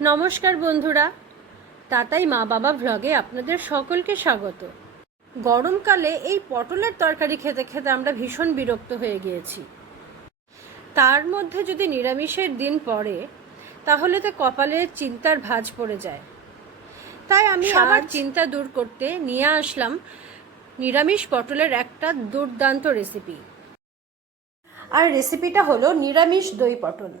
নমস্কার বন্ধুরা, তাতাই মা বাবা ভ্লগে আপনাদের সকলকে স্বাগত। গরমকালে এই পটলের তরকারি খেতে খেতে আমরা ভীষণ বিরক্ত হয়ে গিয়েছি। তার মধ্যে যদি নিরামিষের দিন পড়ে তাহলে তো কপালে চিন্তার ভাঁজ পড়ে যায়। তাই আমি আবার চিন্তা দূর করতে নিয়ে আসলাম নিরামিষ পটলের একটা দুর্দান্ত রেসিপি। আর রেসিপিটা হলো নিরামিষ দই পটল।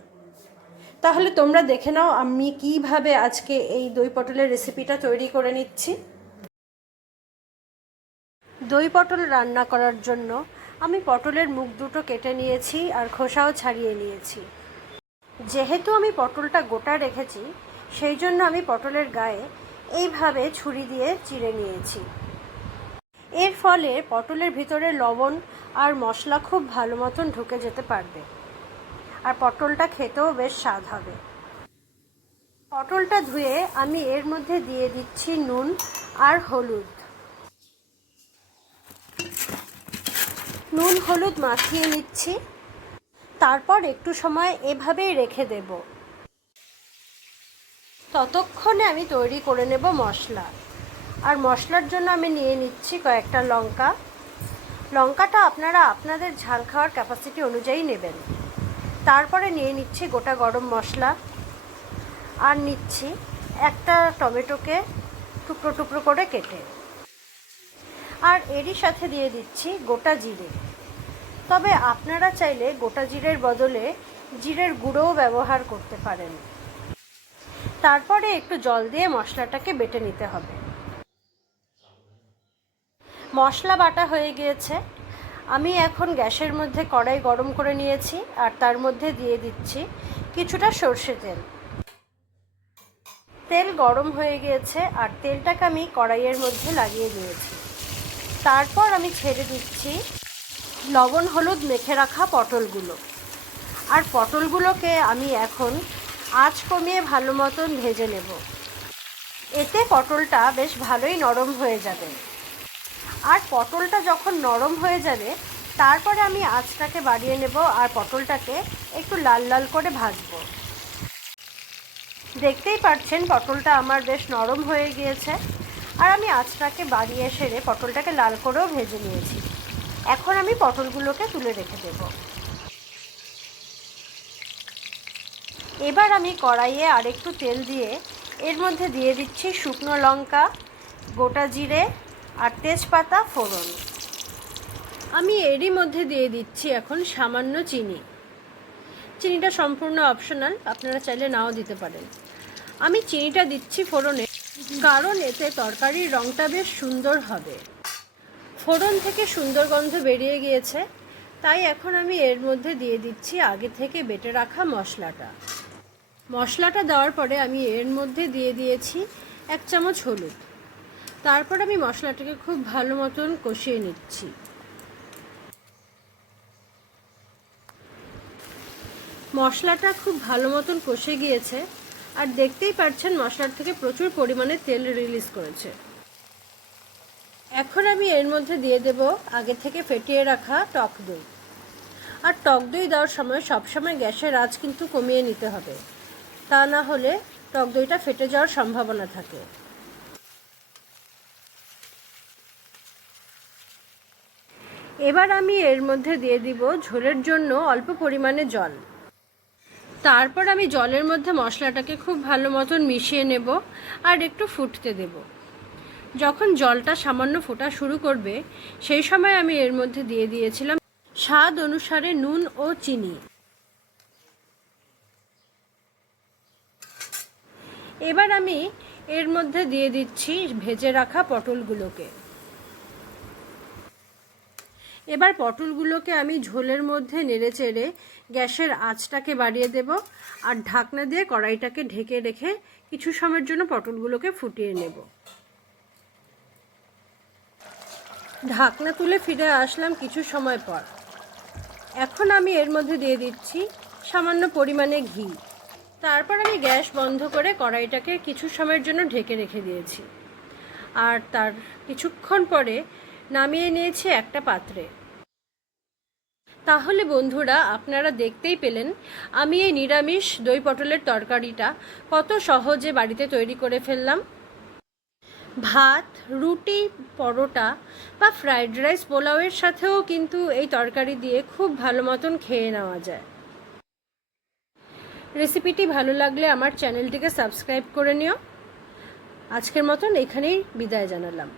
তাহলে তোমরা দেখে নাও আমি কিভাবে আজকে এই দই পটলের রেসিপিটা তৈরি করে নিচ্ছি। দই পটল রান্না করার জন্য আমি পটলের মুখ দুটো কেটে নিয়েছি আর খোসাও ছাড়িয়ে নিয়েছি। যেহেতু আমি পটলটা গোটা রেখেছি সেই জন্য আমি পটলের গায়ে এইভাবে ছুরি দিয়ে চিড়ে নিয়েছি। এর ফলে পটলের ভিতরে লবণ আর মশলা খুব ভালো মতন ঢুকে যেতে পারবে, আর পটলটা খেতেও বেশ স্বাদ হবে। পটলটা ধুয়ে আমি এর মধ্যে দিয়ে দিচ্ছি নুন আর হলুদ। নুন হলুদ মাখিয়ে নিচ্ছি, তারপর একটু সময় এভাবেই রেখে দেব। ততক্ষণে আমি তৈরি করে নেব মশলা। আর মশলার জন্য আমি নিয়ে নিচ্ছি কয়েকটা লঙ্কা। লঙ্কাটা আপনারা আপনাদের ঝাল খাওয়ার ক্যাপাসিটি অনুযায়ী নেবেন। তারপরে নিয়ে নিচ্ছি গোটা গরম মশলা, আর নিচ্ছি একটা টমেটোকে টুকরো টুকরো করে কেটে, আর এরই সাথে দিয়ে দিচ্ছি গোটা জিরে। তবে আপনারা চাইলে গোটা জিরের বদলে জিরের গুঁড়োও ব্যবহার করতে পারেন। তারপরে একটু জল দিয়ে মশলাটাকে বেটে নিতে হবে। মশলা বাটা হয়ে গিয়েছে। আমি এখন গ্যাসের মধ্যে কড়াই গরম করে নিয়েছি, আর তার মধ্যে দিয়ে দিচ্ছি কিছুটা সর্ষে তেল। তেল গরম হয়ে গিয়েছে আর তেলটাকে আমি কড়াইয়ের মধ্যে লাগিয়ে দিয়েছি। তারপর আমি ছেড়ে দিচ্ছি লবণ হলুদ মেখে রাখা পটলগুলো। আর পটলগুলোকে আমি এখন আঁচ কমিয়ে ভালো মতন ভেজে নেব। এতে পটলটা বেশ ভালোই নরম হয়ে যাবে। আর পটলটা যখন নরম হয়ে যাবে তারপরে আমি আঁচটাকে বাড়িয়ে নেব আর পটলটাকে একটু লাল লাল করে ভাজবো। দেখতেই পাচ্ছেন পটলটা আমার বেশ নরম হয়ে গিয়েছে, আর আমি আঁচটাকে বাড়িয়ে সেরে পটলটাকে লাল করেও ভেজে নিয়েছি। এখন আমি পটলগুলোকে তুলে রেখে দেব। এবার আমি কড়াইয়ে আরেকটু তেল দিয়ে এর মধ্যে দিয়ে দিচ্ছি শুকনো লঙ্কা, গোটা জিরে আর তেজপাতা ফোড়ন। আমি এরই মধ্যে দিয়ে দিচ্ছি এখন সামান্য চিনি। চিনিটা সম্পূর্ণ অপশনাল, আপনারা চাইলে নাও দিতে পারেন। আমি চিনিটা দিচ্ছি ফোড়নে, কারণ এতে তরকারির রঙটা বেশ সুন্দর হবে। ফোড়ন থেকে সুন্দর গন্ধ বেরিয়ে গিয়েছে, তাই এখন আমি এর মধ্যে দিয়ে দিচ্ছি আগে থেকে বেটে রাখা মশলাটা। মশলাটা দেওয়ার পরে আমি এর মধ্যে দিয়ে দিয়েছি 1 চামচ হলুদ। তারপর আমি মশলাটাকে খুব ভালো মতন কষিয়ে নিচ্ছি। মশলাটা খুব ভালো মতন কষে গিয়েছে, আর দেখতেই পাচ্ছেন মশলার থেকে প্রচুর পরিমাণে তেল রিলিজ করেছে। এখন আমি এর মধ্যে দিয়ে দেব আগে থেকে ফেটিয়ে রাখা টক দই। আর টক দই দেওয়ার সময় সবসময় গ্যাসের আঁচ কিন্তু কমিয়ে নিতে হবে, তা না হলে টক দইটা ফেটে যাওয়ার সম্ভাবনা থাকে। এবার আমি এর মধ্যে দিয়ে দিব ঝোলের জন্য অল্প পরিমাণে জল। তারপর আমি জলের মধ্যে মশলাটাকে খুব ভালো মতন মিশিয়ে নেব আর একটু ফুটতে দেব। যখন জলটা সামান্য ফোটা শুরু করবে সেই সময় আমি এর মধ্যে দিয়ে দিয়েছিলাম স্বাদ অনুসারে নুন ও চিনি। এবার আমি এর মধ্যে দিয়ে দিচ্ছি ভেজে রাখা পটলগুলোকে। এবার পটলগুলোকে আমি ঝোলের মধ্যে নেড়েচেড়ে গ্যাসের আঁচটাকে বাড়িয়ে দেব, আর ঢাকনা দিয়ে কড়াইটাকে ঢেকে রেখে কিছু সময়ের জন্য পটলগুলোকে ফুটিয়ে নেব। ঢাকনা তুলে ফিরে আসলাম কিছু সময় পর। এখন আমি এর মধ্যে দিয়ে দিচ্ছি সামান্য পরিমাণে ঘি। তারপর আমি গ্যাস বন্ধ করে কড়াইটাকে কিছু সময়ের জন্য ঢেকে রেখে দিয়েছি, আর তার কিছুক্ষণ পরে নামিয়ে নিয়েছি একটা পাত্রে। তাহলে বন্ধুরা, আপনারা দেখতেই পেলেন আমি এই নিরামিষ দই পটলের তরকারিটা কত সহজে বাড়িতে তৈরি করে ফেললাম। ভাত, রুটি, পরোটা বা ফ্রাইড রাইস, পোলাওয়ের সাথেও কিন্তু এই তরকারি দিয়ে খুব ভালো মতন খেয়ে নেওয়া যায়। রেসিপিটি ভালো লাগলে আমার চ্যানেলটিকে সাবস্ক্রাইব করে নিও। আজকের মতন এখানেই বিদায় জানালাম।